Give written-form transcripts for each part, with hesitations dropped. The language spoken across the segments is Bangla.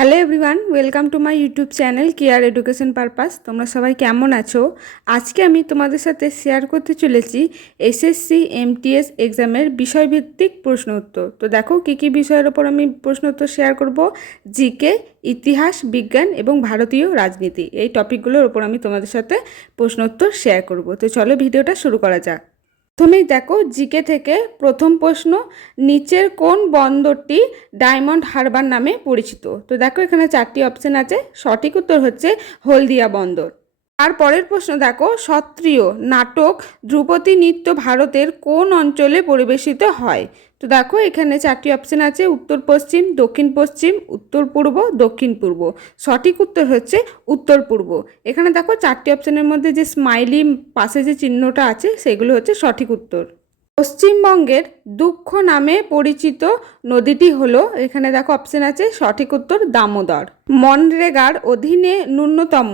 Hello everyone, welcome to my YouTube channel care education purpose. তোমরা সবাই কেমন আছো? আজকে আমি তোমাদের সাথে শেয়ার করতে চলেছি এসএসসি এমটিএস এক্সামের বিষয়ভিত্তিক প্রশ্ন উত্তর। তো দেখো কী কী বিষয়ের ওপর আমি প্রশ্ন উত্তর শেয়ার করব। জিকে, ইতিহাস, বিজ্ঞান এবং ভারতীয় রাজনীতি, এই টপিকগুলোর ওপর আমি তোমাদের সাথে প্রশ্ন উত্তর শেয়ার করব। তো চলো ভিডিওটা শুরু করা যাক। প্রথমেই দেখো জিকে থেকে প্রথম প্রশ্ন, নিচের কোন বন্দরটি ডায়মন্ড হারবার নামে পরিচিত? তো দেখো এখানে চারটি অপশন আছে, সঠিক উত্তর হচ্ছে হলদিয়া বন্দর। আর পরের প্রশ্ন দেখো, সত্রিয় নাটক ধ্রুপদী নৃত্য ভারতের কোন অঞ্চলে পরিবেশিত হয়? তো দেখো এখানে চারটি অপশন আছে, উত্তর পশ্চিম, দক্ষিণ পশ্চিম, উত্তর পূর্ব, দক্ষিণ পূর্ব। সঠিক উত্তর হচ্ছে উত্তর পূর্ব। এখানে দেখো চারটি অপশনের মধ্যে যে স্মাইলি পাশে যে চিহ্নটা আছে সেগুলো হচ্ছে সঠিক উত্তর। পশ্চিমবঙ্গের দুঃখ নামে পরিচিত নদীটি হলো, এখানে দেখো অপশন আছে, সঠিক উত্তর দামোদর। মনরেগার অধীনে ন্যূনতম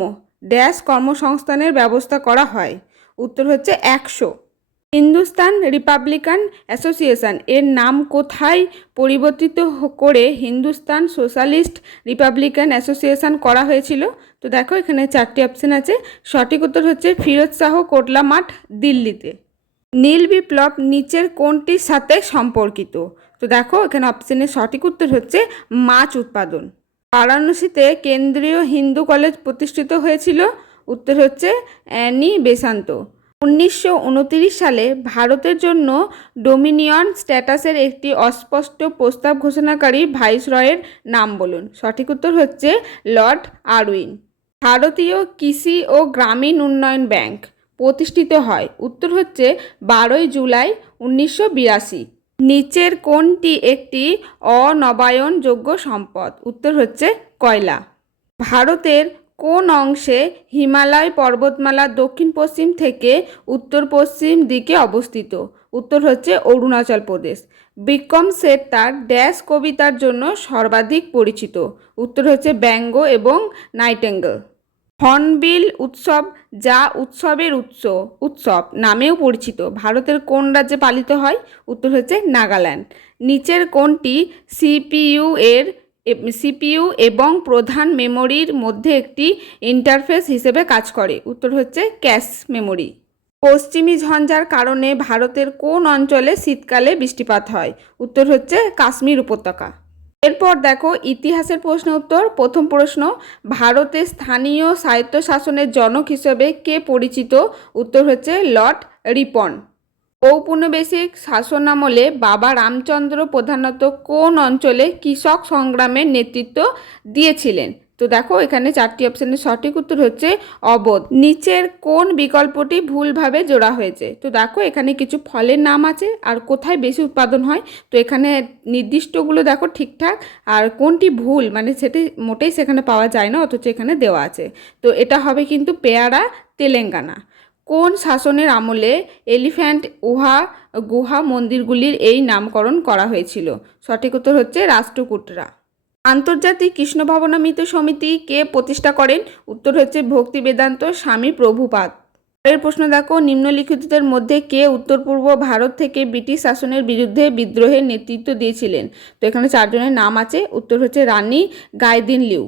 ড্যাশ কর্মসংস্থানের ব্যবস্থা করা হয়? উত্তর হচ্ছে 100। হিন্দুস্তান রিপাবলিকান অ্যাসোসিয়েশন এর নাম কোথায় পরিবর্তিত করে হিন্দুস্তান সোশ্যালিস্ট রিপাবলিকান অ্যাসোসিয়েশন করা হয়েছিল? তো দেখো এখানে চারটি অপশন আছে, সঠিক উত্তর হচ্ছে ফিরোজ শাহ কোটলা মাঠ, দিল্লিতে। নীল বিপ্লব নিচের কোনটির সাথে সম্পর্কিত? তো দেখো এখানে অপশনের সঠিক উত্তর হচ্ছে মাছ উৎপাদন। বারাণসীতে কেন্দ্রীয় হিন্দু কলেজ প্রতিষ্ঠিত হয়েছিল? উত্তর হচ্ছে অ্যানি বেসান্ত। 1929 সালে ভারতের জন্য ডোমিনিয়ন স্ট্যাটাসের একটি অস্পষ্ট প্রস্তাব ঘোষণাকারী ভাইসরয়ের নাম বলুন? সঠিক উত্তর হচ্ছে লর্ড আরউইন। ভারতীয় কৃষি ও গ্রামীণ উন্নয়ন ব্যাংক প্রতিষ্ঠিত হয়? উত্তর হচ্ছে 12 জুলাই 1982। নিচের কোনটি একটি অনবায়নযোগ্য সম্পদ? উত্তর হচ্ছে কয়লা। ভারতের কোন অংশে হিমালয় পর্বতমালা দক্ষিণ পশ্চিম থেকে উত্তর পশ্চিম দিকে অবস্থিত? উত্তর হচ্ছে অরুণাচল প্রদেশ। বিক্রম শেঠ তার ড্যাশ কবিতার জন্য সর্বাধিক পরিচিত? উত্তর হচ্ছে ব্যঙ্গ এবং নাইটেঙ্গেল। হর্নবিল উৎসব, যা উৎসবের উৎসব নামেও পরিচিত, ভারতের কোন রাজ্যে পালিত হয়? উত্তর হচ্ছে নাগাল্যান্ড। নিচের কোনটি সিপিইউ এবং প্রধান মেমোরির মধ্যে একটি ইন্টারফেস হিসেবে কাজ করে? উত্তর হচ্ছে ক্যাশ মেমোরি। পশ্চিমী ঝঞ্ঝার কারণে ভারতের কোন অঞ্চলে শীতকালে বৃষ্টিপাত হয়? উত্তর হচ্ছে কাশ্মীর উপত্যকা। এরপর দেখো ইতিহাসের প্রশ্ন উত্তর। প্রথম প্রশ্ন, ভারতের স্থানীয় স্বায়ত্তশাসনের জনক হিসেবে কে পরিচিত? উত্তর হচ্ছে লর্ড রিপন। ঔপনিবেশিক শাসনামলে বাবা রামচন্দ্র প্রধানত কোন অঞ্চলে কৃষক সংগ্রামের নেতৃত্ব দিয়েছিলেন? তো দেখো এখানে চারটি অপশনের সঠিক উত্তর হচ্ছে অবোধ। নিচের কোন বিকল্পটি ভুলভাবে জোড়া হয়েছে? তো দেখো এখানে কিছু ফলের নাম আছে আর কোথায় বেশি উৎপাদন হয়, তো এখানে নির্দিষ্টগুলো দেখো ঠিকঠাক, আর কোনটি ভুল মানে সেটি মোটেই সেখানে পাওয়া যায় না অথচ এখানে দেওয়া আছে। তো এটা হবে কিন্তু পেয়ারা, তেলেঙ্গানা। কোন শাসনের আমলে এলিফ্যান্ট গুহা মন্দিরগুলির এই নামকরণ করা হয়েছিল? সঠিক উত্তর হচ্ছে রাষ্ট্রকূটরা। আন্তর্জাতিক কৃষ্ণ ভাবনামৃত সমিতি কে প্রতিষ্ঠা করেন? উত্তর হচ্ছে ভক্তি বেদান্ত স্বামী প্রভুপাদ। এর প্রশ্ন দেখো, নিম্নলিখিতদের মধ্যে কে উত্তর পূর্ব ভারত থেকে ব্রিটিশ শাসনের বিরুদ্ধে বিদ্রোহের নেতৃত্ব দিয়েছিলেন? তো এখানে চারজনের নাম আছে, উত্তর হচ্ছে রানী গাইদিনলিউ।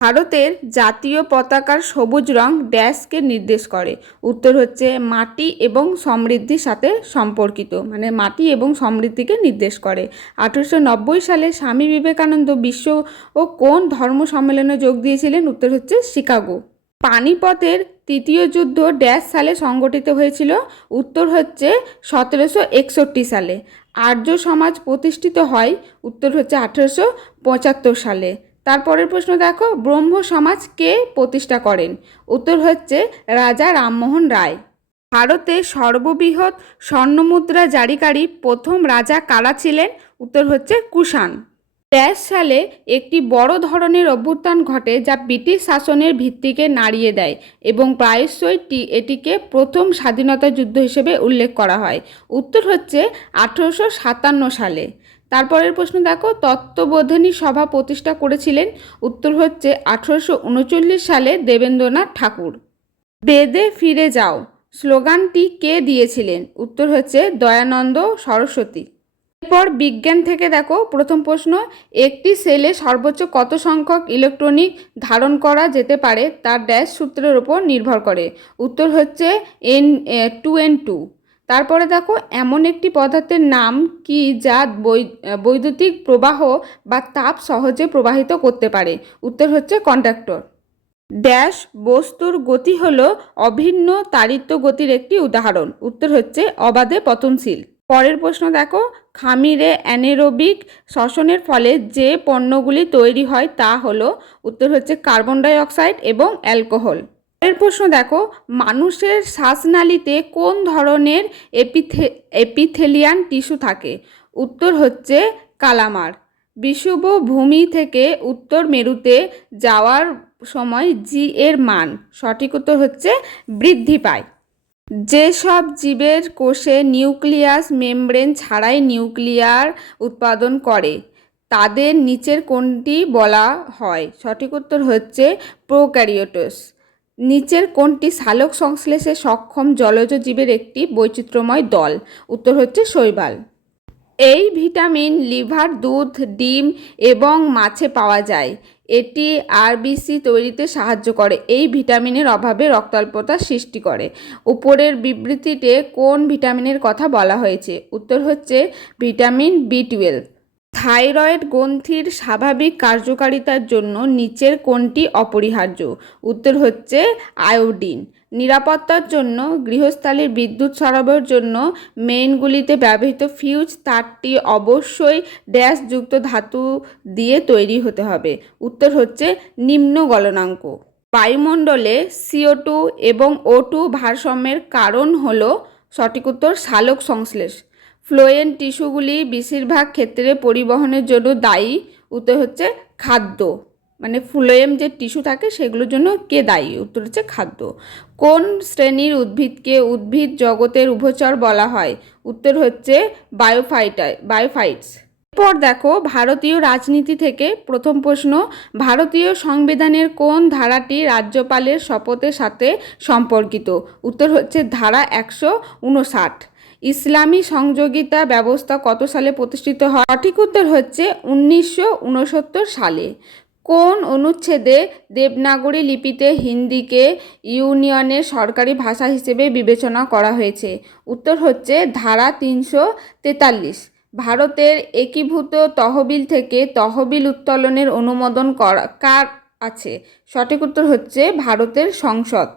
ভারতের জাতীয় পতাকার সবুজ রং ড্যাশকে নির্দেশ করে? উত্তর হচ্ছে মাটি এবং সমৃদ্ধির সাথে সম্পর্কিত, মানে মাটি এবং সমৃদ্ধিকে নির্দেশ করে। 1890 সালে স্বামী বিবেকানন্দ বিশ্ব ও কোন ধর্ম সম্মেলনে যোগ দিয়েছিলেন? উত্তর হচ্ছে শিকাগো। পানিপথের তৃতীয় যুদ্ধ ড্যাশ সালে সংগঠিত হয়েছিল? উত্তর হচ্ছে 1761 সালে। আর্য সমাজ প্রতিষ্ঠিত হয়? উত্তর হচ্ছে 1875 সালে। তারপরের প্রশ্ন দেখো, ব্রহ্ম সমাজ কে প্রতিষ্ঠা করেন? উত্তর হচ্ছে রাজা রামমোহন রায়। ভারতে সর্ববৃহৎ স্বর্ণমুদ্রা জারিকারী প্রথম রাজা কারা ছিলেন? উত্তর হচ্ছে কুষাণ। ড্যাশ সালে একটি বড় ধরনের অভ্যুত্থান ঘটে যা ব্রিটিশ শাসনের ভিত্তিকে নাড়িয়ে দেয় এবং প্রায়শই এটিকে প্রথম স্বাধীনতা যুদ্ধ হিসেবে উল্লেখ করা হয়? উত্তর হচ্ছে 1857 সালে। তারপরের প্রশ্ন দেখো, তত্ত্ববোধিনী সভা প্রতিষ্ঠা করেছিলেন? উত্তর হচ্ছে 1839 সালে দেবেন্দ্রনাথ ঠাকুর। বেদে ফিরে যাও স্লোগানটি কে দিয়েছিলেন? উত্তর হচ্ছে দয়ানন্দ সরস্বতী। এরপর বিজ্ঞান থেকে দেখো প্রথম প্রশ্ন, একটি সেলে সর্বোচ্চ কত সংখ্যক ইলেকট্রনিক ধারণ করা যেতে পারে তার ড্যাশ সূত্রের উপর নির্ভর করে। উত্তর হচ্ছে N2N2। তারপরে দেখো এমন একটি পদার্থের নাম কি যা বৈদ্যুতিক প্রবাহ বা তাপ সহজে প্রবাহিত করতে পারে। উত্তর হচ্ছে কন্ডাক্টর। ড্যাশ বস্তুর গতি হলো অভিন্ন তাড়িত্য গতির একটি উদাহরণ। উত্তর হচ্ছে অবাধে পতনশীল। পরের প্রশ্ন দেখো, খামিরে অ্যানেরোবিক শ্বসনের ফলে যে পণ্যগুলি তৈরি হয় তা হলো। উত্তর হচ্ছে কার্বন ডাই অক্সাইড এবং অ্যালকোহল। পরের প্রশ্ন দেখো, মানুষের শ্বাসনালীতে কোন ধরনের এপিথেলিয়ান টিস্যু থাকে। উত্তর হচ্ছে কালামার। বিষুব ভূমি থেকে উত্তর মেরুতে যাওয়ার সময় জি এর মান সঠিক উত্তর হচ্ছে বৃদ্ধি পায়। যেসব জীবের কোষে নিউক্লিয়াস মেমব্রেন ছাড়াই নিউক্লিয়ার উৎপাদন করে তাদের নিচের কোনটি বলা হয়। সঠিক উত্তর হচ্ছে প্রোক্যারিওটস। নিচের কোনটি সালোক সংশ্লেষে সক্ষম জলজ জীবের একটি বৈচিত্র্যময় দল। উত্তর হচ্ছে শৈবাল। এই ভিটামিন লিভার, দুধ, ডিম এবং মাছে পাওয়া যায়। এটি আরবিসি তৈরিতে সাহায্য করে। এই ভিটামিনের অভাবে রক্তাল্পতা সৃষ্টি করে। উপরের বিবৃতিতে কোন ভিটামিনের কথা বলা হয়েছে। উত্তর হচ্ছে ভিটামিন B12। থাইরয়েড গ্রন্থির স্বাভাবিক কার্যকারিতার জন্য নিচের কোনটি অপরিহার্য। উত্তর হচ্ছে আয়োডিন। নিরাপত্তার জন্য গৃহস্থালির বিদ্যুৎ সরবরাহের জন্য মেইনগুলিতে ব্যবহৃত ফিউজ তারটি অবশ্যই ড্যাশযুক্ত ধাতু দিয়ে তৈরি হতে হবে। উত্তর হচ্ছে নিম্ন গলনাঙ্ক। বায়ুমণ্ডলে CO2 এবং O2 ভারসাম্যের কারণ হলো। সঠিক উত্তর সালোক সংশ্লেষ। ফ্লোয়েম টিস্যুগুলি বেশিরভাগ ক্ষেত্রে পরিবহনের জন্য দায়ী। উত্তর হচ্ছে খাদ্য। মানে ফ্লোয়েম যে টিস্যু থাকে সেগুলোর জন্য কে দায়ী। উত্তর হচ্ছে খাদ্য। কোন শ্রেণীর উদ্ভিদকে উদ্ভিদ জগতের উভচর বলা হয়। উত্তর হচ্ছে বায়োফাইটস। এরপর দেখো ভারতীয় রাজনীতি থেকে প্রথম প্রশ্ন, ভারতীয় সংবিধানের কোন ধারাটি রাজ্যপালের শপথের সাথে সম্পর্কিত। উত্তর হচ্ছে ধারা 159। ইসলামী সংযোগিতা ব্যবস্থা কত সালে প্রতিষ্ঠিত হয়। সঠিক উত্তর হচ্ছে 1969 সালে। কোন অনুচ্ছেদে দেবনাগরী লিপিতে হিন্দিকে ইউনিয়নের সরকারি ভাষা হিসেবে বিবেচনা করা হয়েছে। উত্তর হচ্ছে ধারা 343। ভারতের একীভূত তহবিল থেকে তহবিল উত্তোলনের অনুমোদন কার আছে। সঠিক উত্তর হচ্ছে ভারতের সংসদ।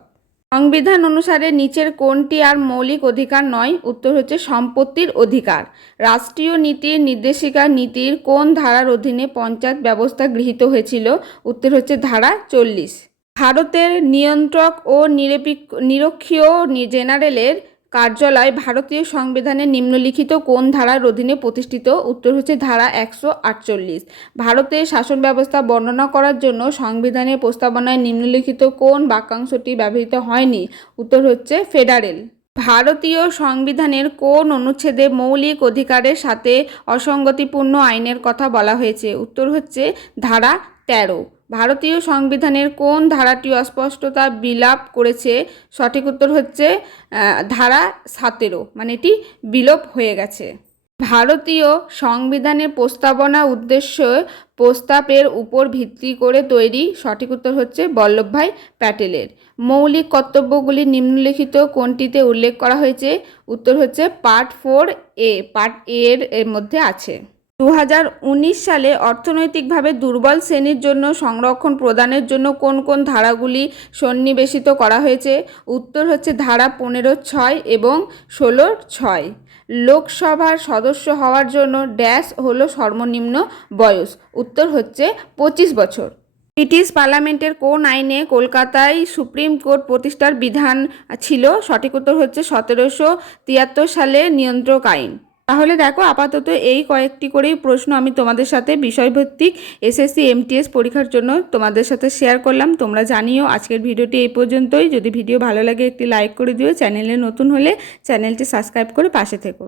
সংবিধান অনুসারে নিচের কোনটি আর মৌলিক অধিকার নয়। উত্তর হচ্ছে সম্পত্তির অধিকার। রাষ্ট্রীয় নীতির নির্দেশিকা নীতির কোন ধারার অধীনে পঞ্চায়েত ব্যবস্থা গৃহীত হয়েছিল। উত্তর হচ্ছে ধারা 40। ভারতের নিয়ন্ত্রক ও নিরক্ষীয় জেনারেলের কার্যালয় ভারতীয় সংবিধানের নিম্নলিখিত কোন ধারার অধীনে প্রতিষ্ঠিত। উত্তর হচ্ছে ধারা 148। ভারতের শাসন ব্যবস্থা বর্ণনা করার জন্য সংবিধানের প্রস্তাবনায় নিম্নলিখিত কোন বাক্যাংশটি ব্যবহৃত হয়নি। উত্তর হচ্ছে ফেডারেল। ভারতীয় সংবিধানের কোন অনুচ্ছেদে মৌলিক অধিকারের সাথে অসঙ্গতিপূর্ণ আইনের কথা বলা হয়েছে। উত্তর হচ্ছে ধারা 13। ভারতীয় সংবিধানের কোন ধারাটি অস্পষ্টতা বিলাপ করেছে। সঠিক উত্তর হচ্ছে ধারা 17। মানে এটি বিলোপ হয়ে গেছে। ভারতীয় সংবিধানের প্রস্তাবনা উদ্দেশ্য প্রস্তাবের উপর ভিত্তি করে তৈরি। সঠিক উত্তর হচ্ছে বল্লভভাই প্যাটেলের। মৌলিক কর্তব্যগুলি নিম্নলিখিত কোনটিতে উল্লেখ করা হয়েছে। উত্তর হচ্ছে পার্ট 4A। পার্ট এর মধ্যে আছে। 2019 সালে অর্থনৈতিকভাবে দুর্বল শ্রেণীর জন্য সংরক্ষণ প্রদানের জন্য কোন কোন ধারাগুলি সন্নিবেশিত করা হয়েছে। উত্তর হচ্ছে ধারা 15(6) এবং 16(6). লোকসভার সদস্য হওয়ার জন্য ড্যাশ হলো সর্বনিম্ন বয়স। উত্তর হচ্ছে 25 বছর। ব্রিটিশ পার্লামেন্টের কোন আইনে কলকাতায় সুপ্রিম কোর্ট প্রতিষ্ঠার বিধান ছিল। সঠিক উত্তর হচ্ছে 1773 সালে নিয়ন্ত্রক আইন। তাহলে দেখো আপাতত এই কয়েকটি করেই প্রশ্ন আমি তোমাদের সাথে বিষয়ভিত্তিক SSC MTS পরীক্ষার জন্য তোমাদের সাথে শেয়ার করলাম। তোমরা জানিও আজকের ভিডিওটি এই পর্যন্তই। যদি ভিডিও ভালো লাগে একটি লাইক করে দিও। চ্যানেলে নতুন হলে চ্যানেলটি সাবস্ক্রাইব করে পাশে থেকো।